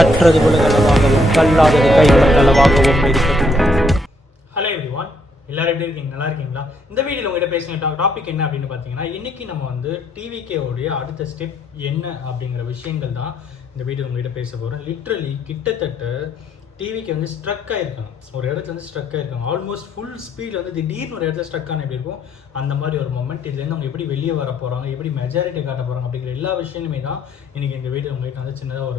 கற்றது உலகளவாகவும் கல்லாதது கைவிடங்களவாகவும் இருக்கிறது. Hello everyone, எல்லாரும் எப்படி இருக்கீங்க? நல்லா இருக்கீங்களா? இந்த வீடியோவில் உங்கள்கிட்ட பேசுகிற டாபிக் என்ன அப்படின்னு பார்த்தீங்கன்னா, இன்னைக்கு நம்ம வந்து டிவிகேவுடைய அடுத்த ஸ்டெப் என்ன அப்படிங்கிற விஷயங்கள் தான் இந்த வீடியோ உங்கள்கிட்ட பேச போகிறோம். லிட்ரலி கிட்டத்தட்ட டிவிக்கு வந்து ஸ்ட்ரக் ஆகிருக்காங்க, ஒரு இடத்துல வந்து ஸ்ட்ரக் ஆகிருக்காங்க. ஆல்மோஸ்ட் ஃபுல் ஸ்பீடில் வந்து திடீர்னு ஒரு இடத்துல ஸ்ட்ரக் ஆன எப்படி இருக்கும் அந்த மாதிரி ஒரு மொமெண்ட். இதுலேருந்து அவங்க எப்படி வெளியே வர போகிறாங்க, எப்படி மெஜாரிட்டி காட்ட போகிறாங்க அப்படிங்கிற எல்லா விஷயங்களுமே தான் இன்றைக்கி இந்த வீடியோ உங்கள்கிட்ட வந்து சின்னதாக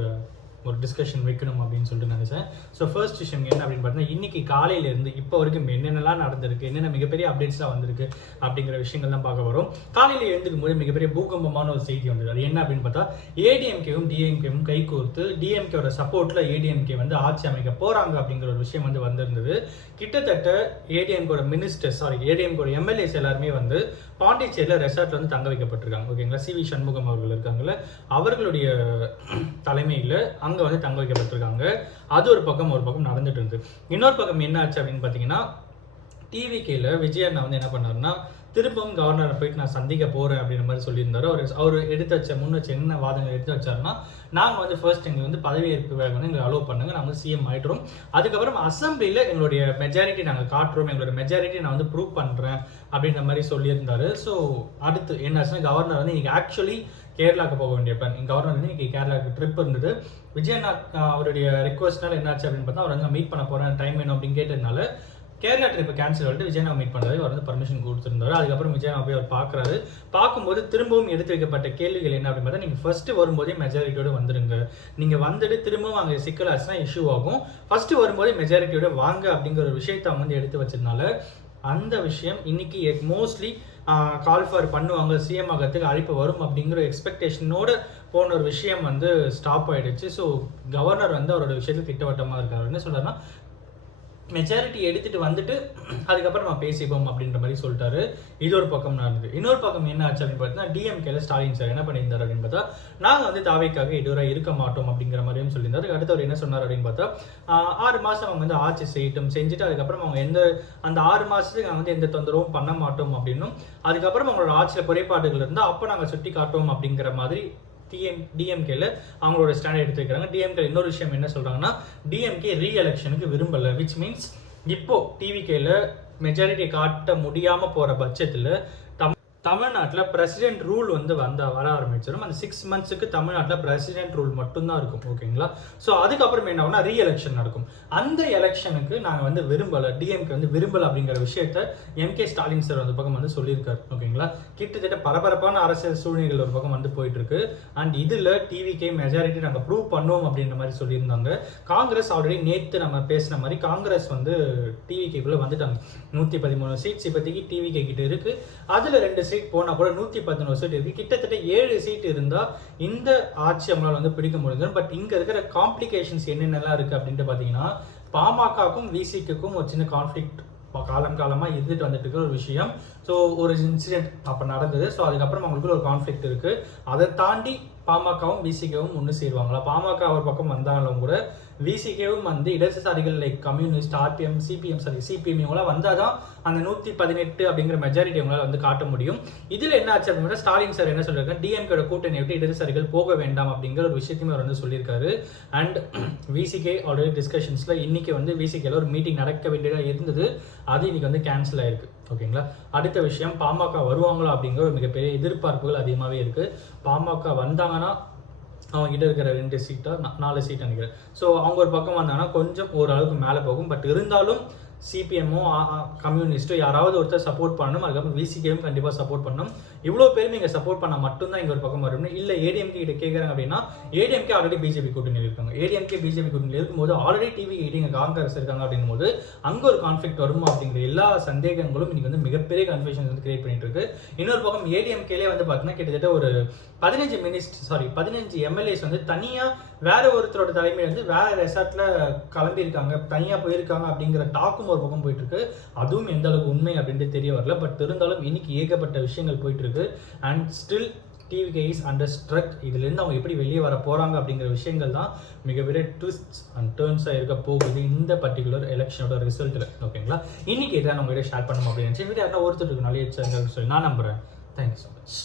ஒரு டிஸ்கஷன் வைக்கணும் அப்படின்னு சொல்லிட்டு நினைச்சேன். ஸோ ஃபர்ஸ்ட் விஷயம் என்ன அப்படின்னு பார்த்தீங்கன்னா, இன்னைக்கு காலையிலேருந்து இப்போ வரைக்கும் என்னென்னலாம் நடந்திருக்கு, என்னென்ன மிகப்பெரிய அப்டேட்ஸ்லாம் வந்திருக்கு அப்படிங்கிற விஷயங்கள் தான் பார்க்க வரும். காலையில் எழுந்துக்கும் போது மிகப்பெரிய பூகம்பமான ஒரு செய்தி வந்தது. அது என்ன அப்படின்னு பார்த்தா, ஏடிஎம்கேவும் டிஎம்கேவும் கை கோர்த்து டிஎம்கேவோட சப்போர்ட்டில் ஏடிஎம்கே வந்து ஆட்சி அமைக்க போகிறாங்க அப்படிங்கிற ஒரு விஷயம் வந்து வந்திருந்தது. கிட்டத்தட்ட ஏடிஎம்கோட எம்எல்ஏஸ் எல்லாருமே வந்து பாண்டிச்சேரியில் ரெசார்ட்ல வந்து தங்க வைக்கப்பட்டிருக்காங்க. ஓகேங்களா, சிவி சண்முகம் அவர்கள் இருக்காங்கல்ல, அவர்களுடைய தலைமையில் அங்கே வந்து தங்க வைக்கப்பட்டிருக்காங்க. அது ஒரு பக்கம் நடந்துட்டு இருந்து. இன்னொரு பக்கம் என்ன ஆச்சு அப்படின்னு பார்த்தீங்கன்னா, டிவிகேல விஜய் அண்ணா வந்து என்ன பண்ணாருன்னா, திரும்பவும் கவர்னரை போயிட்டு நான் சந்திக்க போகிறேன் அப்படின்ற மாதிரி சொல்லியிருந்தாரு. அவர் முன் வச்ச என்ன வாதங்கள் எடுத்து வச்சாருன்னா, நாங்கள் வந்து ஃபர்ஸ்ட் எங்களுக்கு வந்து பதவியேற்பு வேலை வந்து எங்களை அலோவ் பண்ணுங்க, நாங்கள் வந்து சிஎம் ஆகிட்டோம், அதுக்கப்புறம் அசம்பிளியில் எங்களுடைய மெஜாரிட்டி நாங்கள் காட்டுறோம், எங்களோட மெஜாரிட்டி நான் வந்து ப்ரூவ் பண்ணுறேன் அப்படின்ற மாதிரி சொல்லியிருந்தாரு. ஸோ அடுத்து என்ன ஆச்சுன்னா, கவர்னர் வந்து இன்னைக்கு ஆக்சுவலி கேரளாவுக்கு போக வேண்டிய பிளான். கவர்னர் வந்து இன்னைக்கு கேரளாவுக்கு ட்ரிப் இருந்தது. விஜயண்ணா அவருடைய ரெக்வஸ்ட்னால என்னாச்சு அப்படின்னு பார்த்தா, அவர் வந்து மீட் பண்ண போகிறேன், டைம் வேணும் அப்படின்னு கேட்டதுனால கேரளா ட்ரிப் கேன்சல் பண்ணிட்டு விஜயண்ணா மீட் பண்ணுறது அவர் வந்து பர்மிஷன் கொடுத்துருந்தாரு. அதுக்கப்புறம் விஜயண்ணா போய் அவர் பார்க்குறாரு. பார்க்கும்போது திரும்பவும் எடுத்து வைக்கப்பட்ட கேள்விகள் என்ன அப்படின்னு பார்த்தா, நீங்கள் ஃபர்ஸ்ட் வரும்போதே மெஜாரிட்டியோட வந்துடுங்க, நீங்கள் வந்துட்டு திரும்பவும் அங்கே சிக்கலாச்சுன்னா இஷ்யூ ஆகும், ஃபர்ஸ்ட் வரும்போதே மெஜாரிட்டியோட வாங்க அப்படிங்கிற ஒரு விஷயத்தை அவங்க வந்து எடுத்து வச்சதுனால அந்த விஷயம் இன்னைக்கு மோஸ்ட்லி கால் ஃபார் பண்ணுவாங்க, சிஎம் ஆகிறதுக்கு அழைப்பு வரும் அப்படிங்கிற எக்ஸ்பெக்டேஷனோட போன ஒரு விஷயம் வந்து ஸ்டாப் ஆகிடுச்சு. ஸோ கவர்னர் வந்து அவரோட விஷயத்தில் திட்டவட்டமாக இருக்காரு. என்ன சொல்கிறாருன்னா, மெஜாரிட்டி எடுத்துட்டு வந்துட்டு அதுக்கப்புறம் நம்ம பேசிப்போம் அப்படின்ற மாதிரி சொல்லிட்டாரு. இது ஒரு பக்கம் நடந்தது. இன்னொரு பக்கம் என்ன ஆச்சு அப்படின்னு பார்த்தீங்கன்னா, டிஎம்கேல ஸ்டாலின் சார் என்ன பண்ணியிருந்தார் அப்படின்னு பார்த்தா, நாங்கள் வந்து தாவைக்காக இடையூறாக இருக்க மாட்டோம் அப்படிங்கிற மாதிரியும் சொல்லியிருந்தாரு. அடுத்து அவர் என்ன சொன்னார் அப்படின்னு பார்த்தா, 6 மாதம் அவங்க வந்து ஆட்சி செஞ்சுட்டு அதுக்கப்புறம் அவங்க அந்த 6 மாதத்துக்கு நாங்கள் வந்து எந்த தொந்தரவும் பண்ண மாட்டோம் அப்படின்னும், அதுக்கப்புறம் அவங்களோட ஆட்சியில் குறைபாடுகள் இருந்தால் அப்போ நாங்கள் சுட்டி காட்டுவோம் அப்படிங்கிற மாதிரி டிஎம்கேல அவங்களோட ஸ்டாண்ட் எடுத்து வைக்கிறாங்க. டிஎம்கே இன்னொரு விஷயம் என்ன சொல்றாங்கன்னா, டிஎம்கே ரீஎலெக்ஷனுக்கு விரும்பல, விச் மீன்ஸ் இப்போ டிவிகேல மெஜாரிட்டி காட்ட முடியாம போற பட்சத்துல தமிழ்நாட்டில் பிரசிடென்ட் ரூல் வந்து வர ஆரம்பிச்சிடும். அந்த 6 மந்த்ஸுக்கு தமிழ்நாட்டில் பிரசிடென்ட் ரூல் மட்டும்தான் இருக்கும். ஓகேங்களா, ஸோ அதுக்கப்புறம் என்ன ஆகும்னா ரீஎலெக்ஷன் நடக்கும். அந்த எலெக்ஷனுக்கு நாங்கள் வந்து விரும்பலை, டிஎம்கே வந்து விரும்பலை அப்படிங்கிற விஷயத்த எம்கே ஸ்டாலின் சார் அந்த பக்கம் வந்து சொல்லியிருக்காரு. ஓகேங்களா, கிட்டத்தட்ட பரபரப்பான அரசியல் சூழ்நிலைகள் ஒரு பக்கம் வந்து போயிட்டு இருக்கு. அண்ட் இதில் டிவிகே மெஜாரிட்டி நாங்கள் ப்ரூவ் பண்ணுவோம் அப்படின்ற மாதிரி சொல்லியிருந்தாங்க. காங்கிரஸ் ஆல்ரெடி நேற்று நம்ம பேசின மாதிரி காங்கிரஸ் வந்து டிவிகேக்குள்ளே வந்துட்டாங்க. 113 சீட்ஸ் இப்போதைக்கு டிவிகே கிட்ட இருக்கு. அதில் 2 சீட் போனா கூட 111 சீட் இருக்கு. கிட்டத்தட்ட 7 சீட் இருந்தா இந்த ஆட்சி நம்மளால வந்து பிடிக்க முடியும். பட் இங்க இருக்கிற காம்ப்ளிகேஷன்ஸ் என்னென்னலாம் இருக்கு அப்படின்ட்டு பாத்தீங்கன்னா, பாமகவுக்கும் விசிக்கும் ஒரு சின்ன கான்ஃபிளிக்ட் காலமா இருந்துட்டு வந்துட்டு இருக்கிற ஒரு விஷயம். ஸோ ஒரு இன்சிடென்ட் அப்போ நடந்தது. ஸோ அதுக்கப்புறம் அவங்களுக்கு ஒரு கான்ஃபிளிக்ட் இருக்கு. அதை தாண்டி பாமகவும் விசிகவும் ஒன்று சேருவாங்களா? பாமக ஒரு பக்கம் வந்தாலும் கூட விசிகவும் வந்து இடதுசாரிகள் லைக் கம்யூனிஸ்ட், ஆர்பிஎம், சிபிஎம் இவங்களாம் வந்தால் தான் அந்த 118 அப்படிங்கிற மெஜாரிட்டி அவங்களால வந்து காட்ட முடியும். இதில் என்ன ஆச்சு அப்படின்னா, ஸ்டாலின் சார் என்ன சொல்லியிருக்காரு, டிஎம்கேட கூட்டணி விட்டு இடதுசாரிகள் போக வேண்டாம் அப்படிங்கிற ஒரு விஷயத்தையுமே அவர் வந்து சொல்லியிருக்காரு. அண்ட் விசிகே ஆல்ரெடி டிஸ்கஷன்ஸ்ல இன்னைக்கு வந்து விசிகேல ஒரு மீட்டிங் நடக்க வேண்டியதாக இருந்தது, அது இன்னைக்கு வந்து கேன்சல் ஆயிருக்கு. ஓகேங்களா, அடுத்த விஷயம் பாமக வருவாங்களா அப்படிங்கிற ஒரு மிகப்பெரிய எதிர்பார்ப்புகள் அதிகமாகவே இருக்கு. பாமக வந்தாங்கன்னா அவங்க கிட்ட இருக்கிற 2 சீட்டா 4 சீட் நினைக்கிறேன். ஸோ அவங்க ஒரு பக்கம் வந்தாங்கன்னா கொஞ்சம் ஓரளவுக்கு மேலே போகும். பட் இருந்தாலும் சிபிஎம்மோ கம்யூனிஸ்ட்டோ யாராவது ஒருத்தர் சப்போர்ட் பண்ணணும். அதுக்கப்புறம் விசிகேவும் கண்டிப்பாக சப்போர்ட் பண்ணணும். இவ்வளோ பேரும் இங்கே சப்போர்ட் பண்ணால் மட்டும்தான் இங்கே ஒரு பக்கம் வரும். இல்லை ஏடிஎம்கே கிட்ட கேட்குறாங்க அப்படின்னா, ஏடிஎம்கே ஆல்ரெடி பிஜேபி கூட்டணியில் இருக்காங்க. ஏடிஎம்கே பிஜேபி கூட்டணியில் இருக்கும்போது ஆல்ரெடி டிவிகே இங்கே காங்கிரஸ் இருக்காங்க அப்படின்னும் போது அங்கே ஒரு கான்ஃபிளிக்ட் வருமா அப்படிங்கிற எல்லா சந்தேகங்களும் இன்னைக்கு வந்து மிகப்பெரிய கன்ஃபியூஷன் வந்து கிரியேட் பண்ணிட்டு இருக்கு. இன்னொரு பக்கம் ஏடிஎம்கேலே வந்து பார்த்தீங்கன்னா கிட்டத்தட்ட ஒரு 15 எம்எல்ஏஸ் வந்து தனியாக வேற ஒருத்தரோட தலைமையில் வந்து வேற ரெசார்ட்ல கிளம்பியிருக்காங்க, தனியாக போயிருக்காங்க அப்படிங்கிற டாக்கும் ஒரு பக்கம் போயிட்டு இருக்கு. அதுவும் எந்த அளவுக்கு உண்மை அப்படின்ட்டு தெரிய வரல. பட் இருந்தாலும் இன்னைக்கு ஏகப்பட்ட விஷயங்கள் போயிட்டு இருக்கு. And still TVK is under struck. இதுலேருந்து அவங்க எப்படி வெளியே வர போகிறாங்க அப்படிங்கிற விஷயங்கள் தான் மிகப்பெரிய ட்விஸ்ட்ஸ் அண்ட் டேர்ன்ஸாக இருக்க போகுது இந்த பர்டிகுலர் எலெக்ஷனோட ரிசல்ட்டில். ஓகேங்களா, இன்னைக்கு இதை நான் உங்கள்கிட்ட ஷேர் பண்ணணும் அப்படின்னு நினச்சேன். வீடியோ யாரும் ஒருத்தருக்கு நல்ல சொல்லி நான் நம்புகிறேன். Thank you so much.